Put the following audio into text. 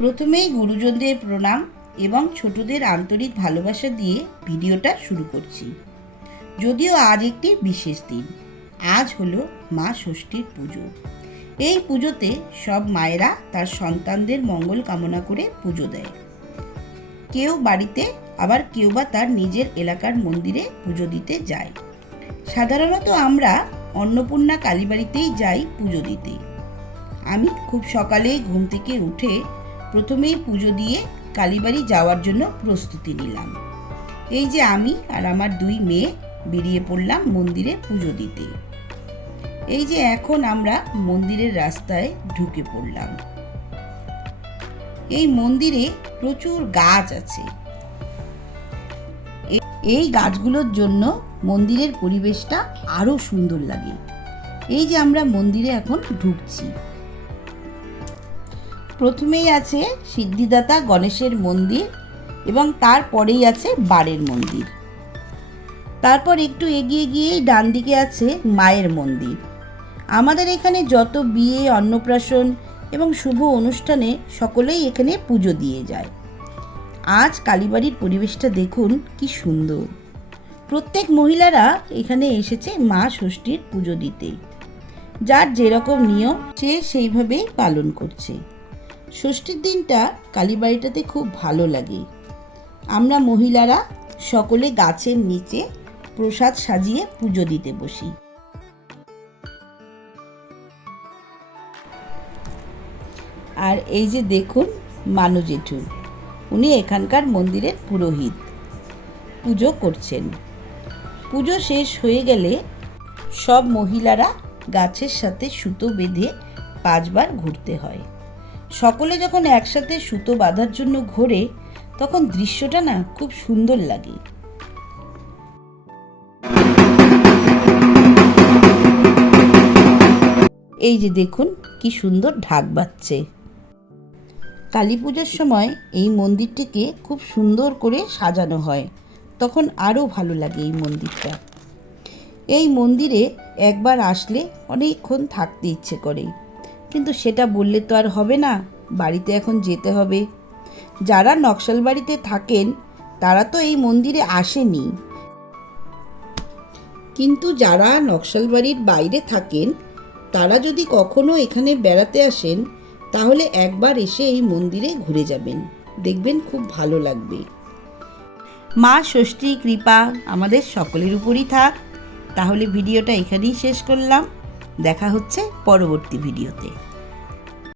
প্রথমেই গুরুজনদের প্রণাম এবং ছোটদের আন্তরিক ভালোবাসা দিয়ে ভিডিওটা শুরু করছি। যদিও আজ একটি বিশেষ দিন, আজ হলো মা ষষ্ঠীর পুজো। এই পুজোতে সব মায়েরা তার সন্তানদের মঙ্গল কামনা করে পুজো দেয়। কেউ বাড়িতে, আবার কেউ বা তার নিজের এলাকার মন্দিরে পুজো দিতে যায়। সাধারণত আমরা অন্নপূর্ণা কালীবাড়িতেই যাই পুজো দিতে। আমি খুব সকালেই ঘুম থেকে উঠে প্রথমেই পুজো দিয়ে কালীবাড়ি যাওয়ার জন্য প্রস্তুতি নিলাম। এই যে আমি আর আমার দুই মেয়ে বেরিয়ে পড়লাম মন্দিরে পুজো দিতে। এই যে এখন আমরা মন্দিরের রাস্তায় ঢুকে পড়লাম। এই মন্দিরে প্রচুর গাছ আছে। এই গাছগুলোর জন্য মন্দিরের পরিবেশটা আরো সুন্দর লাগে। এই যে আমরা মন্দিরে এখন ঢুকছি। প্রথমেই আছে সিদ্ধিদাতা গণেশের মন্দির এবং তারপরেই আছে বারের মন্দির। তারপর একটু এগিয়ে গিয়েই ডান দিকে আছে মায়ের মন্দির। আমাদের এখানে যত বিয়ে, অন্নপ্রাশন এবং শুভ অনুষ্ঠানে সকলেই এখানে পুজো দিয়ে যায়। আজ কালীবাড়ির পরিবেশটা দেখুন কি সুন্দর। প্রত্যেক মহিলারা এখানে এসেছে মা ষষ্ঠীর পুজো দিতে। যার যেরকম নিয়ম সে সেইভাবেই পালন করছে। ষষ্ঠীর দিনটা কালীবাড়িটাতে খুব ভালো লাগে। আমরা মহিলারা সকলে গাছের নিচে প্রসাদ সাজিয়ে পুজো দিতে বসি। আর এই যে দেখুন মানু জেঠু, উনি এখানকার মন্দিরের পুরোহিত, পুজো করছেন। পুজো শেষ হয়ে গেলে সব মহিলারা গাছের সাথে সুতো বেঁধে 5 বার ঘুরতে হয়। সকলে যখন একসাথে সুতো বাঁধার জন্য ঘোরে তখন দৃশ্যটা না খুব সুন্দর লাগে। এই যে দেখুন কি সুন্দর ঢাক বাজছে। কালী পুজোর সময় এই মন্দিরটিকে খুব সুন্দর করে সাজানো হয়, তখন আরও ভালো লাগে এই মন্দিরটা। এই মন্দিরে একবার আসলে অনেকক্ষণ থাকতে ইচ্ছে করে, কিন্তু সেটা বললে তো আর হবে না, বাড়িতে এখন যেতে হবে। যারা নকশালবাড়িতে থাকেন তারা তো এই মন্দিরে আসেনি, কিন্তু যারা নকশালবাড়ির বাইরে থাকেন তারা যদি কখনো এখানে বেড়াতে আসেন তাহলে একবার এসে এই মন্দিরে ঘুরে যাবেন, দেখবেন খুব ভালো লাগবে। মা ষষ্ঠী কৃপা আমাদের সকলের উপরই থাক। তাহলে ভিডিওটা এখানেই শেষ করলাম। দেখা হচ্ছে পরবর্তী ভিডিওতে।